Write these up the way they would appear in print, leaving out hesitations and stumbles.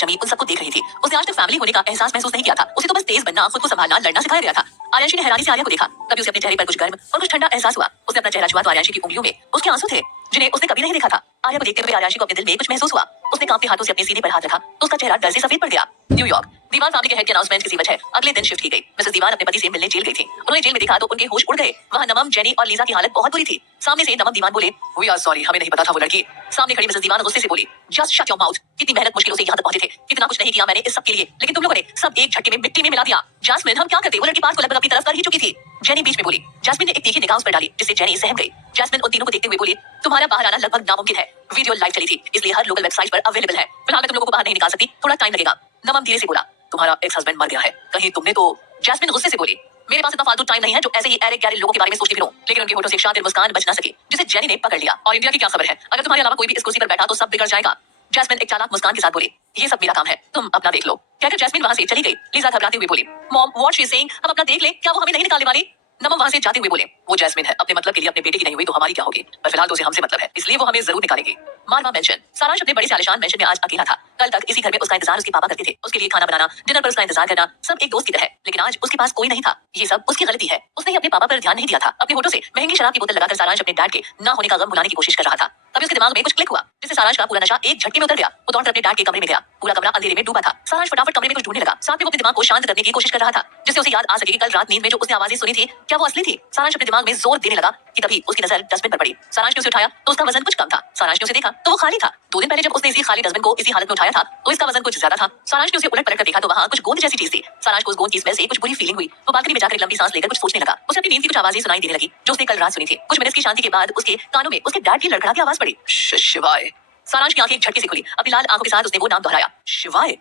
जमी उन सबको देख रही थी। उसने आज तक फैमिली होने का एहसास महसूस नहीं किया था। उसे तो बस तेज बनना, खुद को संभालना, लड़ना सिखाया गया था। आर्यांशी ने हैरानी से आर्या को देखा। तभी उसे अपने चेहरे पर कुछ गर्म और कुछ ठंडा एहसास हुआ। उसने अपना चेहरा छुआ तो आर्यांशी की उंगलियों में उसके आंसू थे, जिन्हें उसने कभी नहीं देखा था। आर्या को देखते हुए आर्यांशी को अपने दिल में कुछ महसूस हुआ। उसने कांपते हाथों से अपने सीने पर हाथ रखा तो उसका चेहरा डर से सफेद पड़ गया। न्यूयॉर्क, दीवान फैमिली के हेड के अनाउंसमेंट किसी वजह अगले दिन शिफ्ट की गई। मिसेस दीवान अपने पति से मिलने जेल गई थी। उन्होंने जेल में देखा तो उनके होश उड़ गए। वहां नमम, जेनी और लीजा की हालत बहुत बुरी थी। सामने से नमम दीवान बोले, वी आर सॉरी, हमें नहीं पता था वो लड़की। सामने खड़ी मिसेस दीवान गुस्से से बोली, जस्ट शट योर माउथ। कितनी मेहनत मुश्किलों से यहाँ तक पहुंचे थे, कितना कुछ नहीं किया मैंने इस सब के लिए, लेकिन तुम लोगों ने सब एक झटके में मिट्टी में मिला दिया। जैस्मिन, हम क्या करते, वो लड़की बात को लगभग अपनी तरफ कर ही चुकी थी। जेनी बीच में बोली। जैस्मिन ने एक तीखी निगाह उस पर डाली, जिससे जेनी सहम गई। जैस्मिन उन तीनों को देखते हुए बोली, तुम्हारा बाहर आना लगभग नामुमकिन है। वीडियो लाइव चली थी, इसलिए हर लोकल वेबसाइट पर अवेलेबल है। फिलहाल मैं तुम लोगों को बाहर नहीं निकाल सकती, थोड़ा टाइम लगेगा। नमम धीरे से बोला, तुम्हारा एक्स हस्बैंड मर गया है, कहीं तुमने तो। जैस्मिन गुस्से से बोली, मेरे पास इतना फालतू टाइम नहीं है जो ऐसे ही एरिक गैरी लोगों के बारे में सोचती फिरूं। लेकिन उनके होठों से एक शातिर मुस्कान बच ना सकी, जिसे जेनी ने पकड़ लिया। और इंडिया की क्या खबर है, अगर तुम्हारे अलावा कोई भी इस कुर्सी पर बैठा तो सब बिगड़ जाएगा। जैस्मिन एक चालाक मुस्कान के साथ बोली, ये सब मेरा काम है, तुम अपना देख लो। कहकर जैस्मिन वहां से चली गई। लीजा घबराते हुए बोली, mom what she is saying, हम अपना देख ले, क्या वो हमें नहीं निकालने वाली। नमम वहां से जाते हुए बोले, वो जैस्मिन है, अपने मतलब के लिए अपने बेटे की नहीं हुई तो हमारी क्या होगी, पर फिलहाल तो उसे हमसे मतलब है, इसलिए वो हमें जरूर निकालेगी। मारवा मेंशन। सारांश अपने बड़े से आलिशान मेंशन में आज अकेला था। कल तक इसी घर में उसका इंतजार उसके पापा करते थे। उसके लिए खाना बनाना, डिनर पर उसका इंतजार करना, सब एक दोस्त की तरह। लेकिन आज उसके पास कोई नहीं था। ये सब उसकी गलती है। उसने ही अपने पापा पर ध्यान नहीं दिया था। अपने होठों से महंगी शराब की बोतल लगाकर सारांश अपने डैड के ना होने का गम भुलाने की कोशिश कर रहा था। तभी उसके दिमाग में कुछ क्लिक हुआ, जिससे सारांश का पूरा नशा एक झटके में उतर गया। वो दौड़कर अपने डैड के कमरे में गया। पूरा कमरा अंधेरे में डूबा था। सारांश फटाफट कमरे में कुछ ढूंढने लगा। साथ में वो अपने दिमाग को शांत करने की कोशिश कर रहा था, जिससे उसे याद आ सके कि कल रात नींद में जो उसने आवाजें सुनी थी, क्या वो असली थी। सारांश अपने दिमाग में जोर देने लगा कि तभी उसकी नजर डस्टबिन पर पड़ी। सारांश ने उसे उठाया तो उसका वजन कुछ कम था। सारांश ने उसे देखा तो वो खाली था। 2 दिन पहले जब उसने इसी खाली डस्टबिन को इसी हालत में उठाया था तो इसका वजन कुछ ज्यादा था। सारांश ने उसे उलट पलट कर देखा तो वहां कुछ गोंद जैसी चीज थी। सारांश को उस गोंद की स्मेल से कुछ बुरी फीलिंग हुई। वो बालकनी में जाकर एक लंबी सांस लेकर कुछ सोचने लगा। उसे अपनी नींद की कुछ आवाजें सुनाई देने लगी जो उसने कल रात सुनी थी। कुछ मिनट की शांति के बाद उसके कानों में उसके डैड की लड़खड़ाती आवाज पड़ी, शिवाय। सारांश की आंखें एक झटके से खुली। अपनी लाल आंखों के साथ उसने वो नाम दोहराया, शिवाय।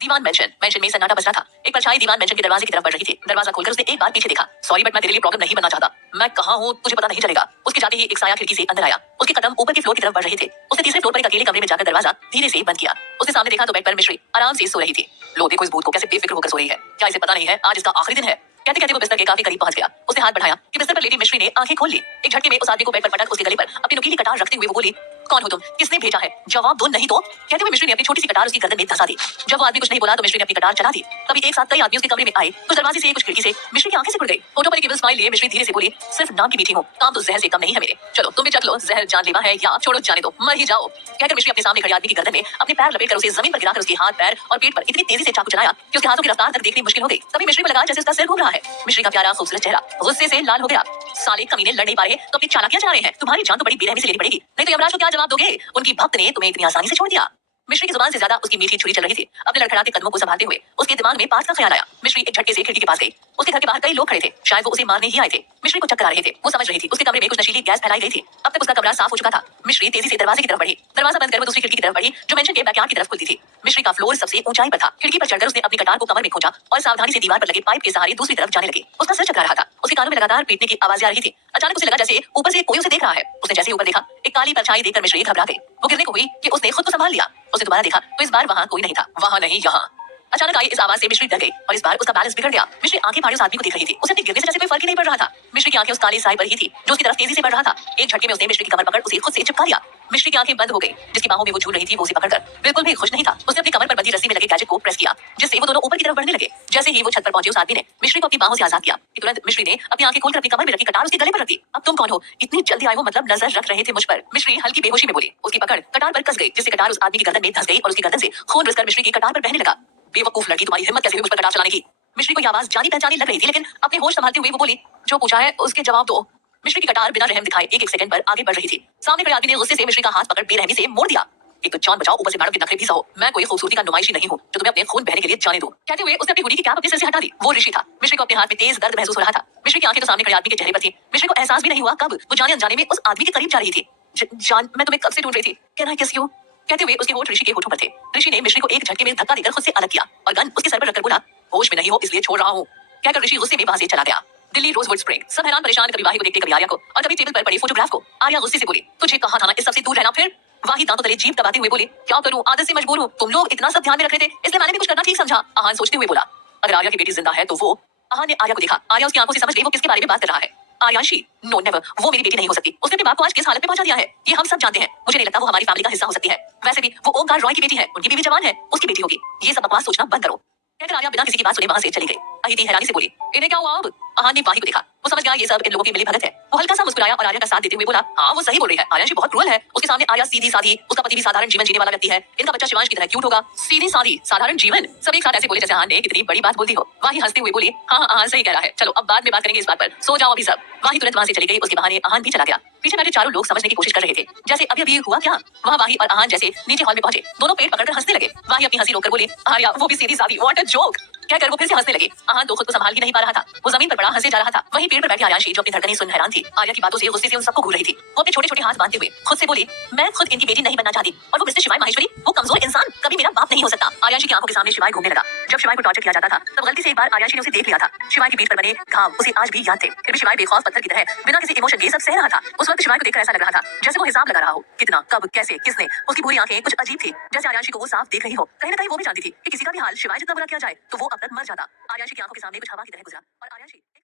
दीवान मेंशन में सन्नाटा बज रहा था। एक परछाई दीवान मेंशन के दरवाजे की तरफ बढ़ रही थी। दरवाजा खोलकर उसने एक बार पीछे देखा। सॉरी बट मैं तेरे लिए प्रॉब्लम नहीं बनना चाहता। मैं कहां हूं तुझे पता नहीं चलेगा। उसके जाते ही एक साया खिड़की से अंदर आया। उसके कदम ऊपर के फ्लोर की तरफ बढ़ रहे थे। उसने तीसरे फ्लोर पर एक अकेले कमरे में जाकर दरवाजा धीरे से बंद किया। उसने सामने देखा तो बेड पर मिश्री आराम से सो रही थी। लो देखो इस भूत को कैसे बेफिक्र होकर सो रही है। क्या इसे पता नहीं है आज इसका आखिरी दिन है। कहते कहते वो बिस्तर के काफी करीब पहुंच गया। उसने हाथ बढ़ाया कि बिस्तर पर लेटी मिश्री ने आंखें खोल ली। एक झटके में उस आदमी को बेड पर पटक उसके गले पर अपनी नुकीली कटार रखते हुए वो बोली, कौन हो तुम, किसने भेजा है, जवाब दो नहीं तो। कहते हुए मिश्री ने अपनी छोटी सी कटार उसकी गर्दन में धंसा दी। जब वो आदमी कुछ नहीं बोला तो मिश्री ने अपनी कटार चला दी। तभी एक साथ कई आदमी उसके कमरे में आए। कुछ दरवाजे से कुछ खिड़की से। मिश्री की आंखें सिकुड़ गई। फोटो पर केवल स्माइल लिए मिश्री धीरे से बोली, सिर्फ नाम की मीठी हूँ, काम तो जहर से कम नहीं है मेरे। चलो तुम भी चख लो, जहर जानलेवा है या छोड़ो जाने दो, मर ही जाओ। कहकर मिश्री अपने सामने खड़े आदमी की गर्दन में अपने पैर लपेटकर उसे जमीन पर गिराकर उसके हाथ, पैर और पेट पर इतनी तेजी से चाकू चलाया कि उसके हाथों की रफ्तार तक देखनी मुश्किल हो गई। तभी मिश्री को लगा जैसे उसका सिर घूम रहा है। मिश्री का प्यारा खूबसूरत चेहरा गुस्से से लाल हो गया। साले कमीने लड़ नहीं पा रहे तो अपनी चालाकियां चला रहे हैं। तुम्हारी जान तो बड़ी बेरहमी से लेनी पड़ेगी, नहीं तो यमराज को क्या जवाब दोगे। उनकी भक्त ने तुम्हें इतनी आसानी से छोड़ दिया। मिश्री की जुबान से ज्यादा उसकी मीठी छुरी चल रही थी। अपने लड़खड़ाते कदमों को संभालते हुए उसके दिमाग में पास का ख्याल आया। मिश्री एक झटके से खिड़की के पास गई। उसके घर के बाहर कई लोग खड़े थे। शायद वो उसे मारने ही आए थे। मिश्री को चक्कर आ रहे थे। वो समझ रही थी उसके कमरे में कुछ नशीली गैस फैलाई गई थी। अब तक उसका कमरा साफ हो चुका था। मिश्री तेजी से दरवाजे की तरफ बढ़ी। दरवाजा बंद कर वो दूसरी खिड़की की तरफ बढ़ी जो मेंशन के बैकयार्ड की तरफ खुलती थी। मिश्री का फ्लोर सबसे ऊंचाई पर था। खिड़की पर चढ़कर उसने अपनी कटार को कमर में खोजा और सावधानी से दीवार पर लगे पाइप के सहारे दूसरी तरफ जाने लगी। उसका सिर चकरा रहा था। उसके कानों में लगातार पीटने की आवाजें आ रही थी। अचानक उसे लगा जैसे ऊपर से कोई उसे देख रहा है। उसने जैसे ऊपर देखा, एक काली परछाई देखकर मिश्री घबरा गई। वो गिरने को हुई कि उसने खुद को संभाल लिया। उसने दोबारा देखा तो इस बार वहां कोई नहीं था। वहां नहीं, यहाँ। अचानक आई इस आवाज से मिश्री डर गई और इस बार उसका बैलेंस बिगड़ गया। मिश्री आंखें फाड़े उस आदमी को देख रही थी। उसे अपने गिरने से जैसे कोई फर्क ही नहीं पड़ रहा था। मिश्री की आंखें उस काले साए पर ही थी जो उसकी तरफ तेजी से बढ़ रहा था। एक झटके में उसने मिश्री की कमर पकड़ उसे खुद से चिपका लिया। मिश्री की आंखें बंद हो गई। जिसकी बाहों में वो झूल रही थी वो उसे पकड़कर बिल्कुल भी खुश नहीं था। उसने अपनी कमर पर बंधी रस्सी में लगे गैजेट को प्रेस किया जिससे वो दोनों ऊपर की तरफ बढ़ने लगे। जैसे ही वो छत पर पहुंचे उस आदमी ने मिश्री को अपनी बाहों से आजाद किया। तुरंत मिश्री ने अपनी आंखें खोलकर अपनी कमर में रखी कटार उसके गले पर रख दी। अब तुम कौन हो, इतनी जल्दी आए हो, मतलब नजर रख रहे थे मुझ पर। मिश्री हल्की बेहोशी में बोली। उसकी पकड़ कटार पर कस गई जिससे कटार उस आदमी की गर्दन में धंस गई और उसकी गर्दन से खून रिसकर मिश्री की कटार पर बहने लगा। बेवकूफ लड़की, तुम्हारी हिम्मत कैसे हुई मुझ पर कटार चलाने की। मिश्री को यह आवाज जानी पहचानी लग रही थी, लेकिन अपने होश संभालते हुए वो बोली, जो पूछा है उसके जवाब दो। मिश्री की कटार बिना रहम दिखाए एक एक सेकंड पर आगे बढ़ रही थी। सामने खड़े आदमी ने गुस्से से मिश्री का हाथ पकड़ बेरहमी से मोड़ दिया। एक तो जान बचाओ, ऊपर से मैडम के नखरे भी सहो। मैं कोई खूबसूरती का नुमाइशी नहीं हूँ जो तुम्हें अपने खून बहने के लिए जाने दूं। कहते हुए उसने अपनी हुडी की कैप अपने सिर से हटा दी। वो ऋषि था। मिश्री को अपने हाथ में तेज दर्द महसूस हो रहा था। मिश्री की आंखें तो सामने खड़े आदमी के चेहरे पर थी। मिश्री को एहसास भी नहीं हुआ कब वो जाने अनजाने में उस आदमी के करीब जा रही थी। जान, मैं तुम्हें कब से ढूंढ रही थी। कैन आई किस यू। कहते हुए उसके होठ ऋषि के होठों पर थे। ऋषि ने मिश्री को एक झटके में धक्का देकर खुद से अलग किया और गन उसके सर पर रखकर बोला, होश में नहीं हो इसलिए छोड़ रहा हूँ। कहकर ऋषि गुस्से में वहां से चला गया। Delhi rosewood spring. सब हैरान परेशान, कभी वाही को देखते कभी आर्या को और कभी टेबल पर पड़ी फोटोग्राफ को। आर्या गुस्से से बोली, तुझे कहा था ना इस सबसे दूर रहना। फिर वाही दांतों तले जीभ दबाते हुए बोली, क्या करूं, आदत से मजबूर हूं। तुम लोग इतना सब ध्यान में रख रहे थे इसलिए मैंने भी कुछ करना ठीक समझा। आहान सोचते हुए बोला, अगर आर्या की बेटी जिंदा है तो वो। आहान ने आर्या को देखा। आर्या उसकी आंखों से समझ गई वो किसके बारे में बात कर रहा है। आर्यांशी, नो नेवर, वो मेरी बेटी नहीं हो सकती। उसने अपने बाप को आज किस हालत में पहुंचा दिया है ये हम सब जानते हैं। मुझे नहीं लगता वो हमारी फैमिली का हिस्सा हो सकती है। वैसे भी वो ओमकार रॉय की बेटी है, उनकी बीवी जवान है, उसकी बेटी होगी। ये सब बकवास सोचना बंद करो। कहकर आर्या बिना किसी की बात सुने वहां से चली गई। अदिति हैरानी से बोली, इन्हें क्या हुआ अब? आहान ने वाही को देखा, वो समझ गया ये सब इन लोगों की मिली भगत है। वो हल्का सा मुस्कुराया और आर्या का साथ देते हुए बोला, हाँ वो सही बोल रही है, आर्यांशी बहुत क्रूअल है। उसके सामने आर्या सीधी साधी, उसका पति भी साधारण जीवन जीने वाला व्यक्ति है। इनका बच्चा शिवांश की तरह क्यूट होगा। सीधी साधी साधारण जीवन, सब एक साथ ऐसे बोले जैसे आहान ने कितनी बड़ी बात बोल दी हो। वाही हंसते हुए बोली, हाँ हाँ आहान सही कह रहा है, चलो अब बाद में बात करेंगे इस बात पर, सो जाओ अभी सब। वाही तुरंत वहां से चली गई। उसके बहाने आहान भी चला गया। पीछे बैठे चारों लोग समझने की कोशिश कर रहे थे, जैसे अभी अभी हुआ क्या। वहाँ वाही और आहान जैसे नीचे हॉल में पहुंचे, दोनों पेट पकड़कर हंसने लगे। वाही अपनी हंसी रोककर बोली, आर्या वो भी सीधी साधी, व्हाट अ जोक। कहकर वो फिर से हंसने लगे। आहान तो खुद को संभाल ही नहीं पा रहा था, वो जमीन पर पड़ा हंसे जा रहा था। वहीं पेड़ पर बैठी आर्यांशी जो अपनी धड़कनें सुन हैरान थी, आर्या की बातों से गुस्से से उन सबको घूर रही थी। वो अपने छोटे छोटे हाथ बांधते हुए खुद से बोली, मैं खुद इनकी बेटी नहीं बनना चाहती। और वो मिस्टर शिवाय माहेश्वरी, वो कमजोर इंसान कभी मेरा बाप नहीं हो सकता। आर्यांशी की आंखों के सामने शिवाय घूमने लगा। जब शिवाय को टॉर्चर किया जाता था तब गलती से एक बार आर्यांशी ने उसे देख लिया था। शिवाय की पीठ पर बने घाव उसे आज भी याद थे। फिर भी शिवाय बेखौफ पत्थर की तरह बिना किसी इमोशन के सब सह रहा था। उस वक्त शिवाय को देखकर ऐसा लग रहा था जैसे वो हिसाब लगा रहा हो, कितना, कब, कैसे, किसने। उसकी पूरी आंखें कुछ अजीब थी, जैसे आर्यांशी को वो साफ देख रही हो। कहीं ना कहीं वो भी जानती थी कि किसी का भी हाल शिवाय जितना बुरा किया जाए तो वो अब तक मर जाता। आर्यांशी की आंखों के सामने कुछ हवा की तरह गुजरा और आर्यांशी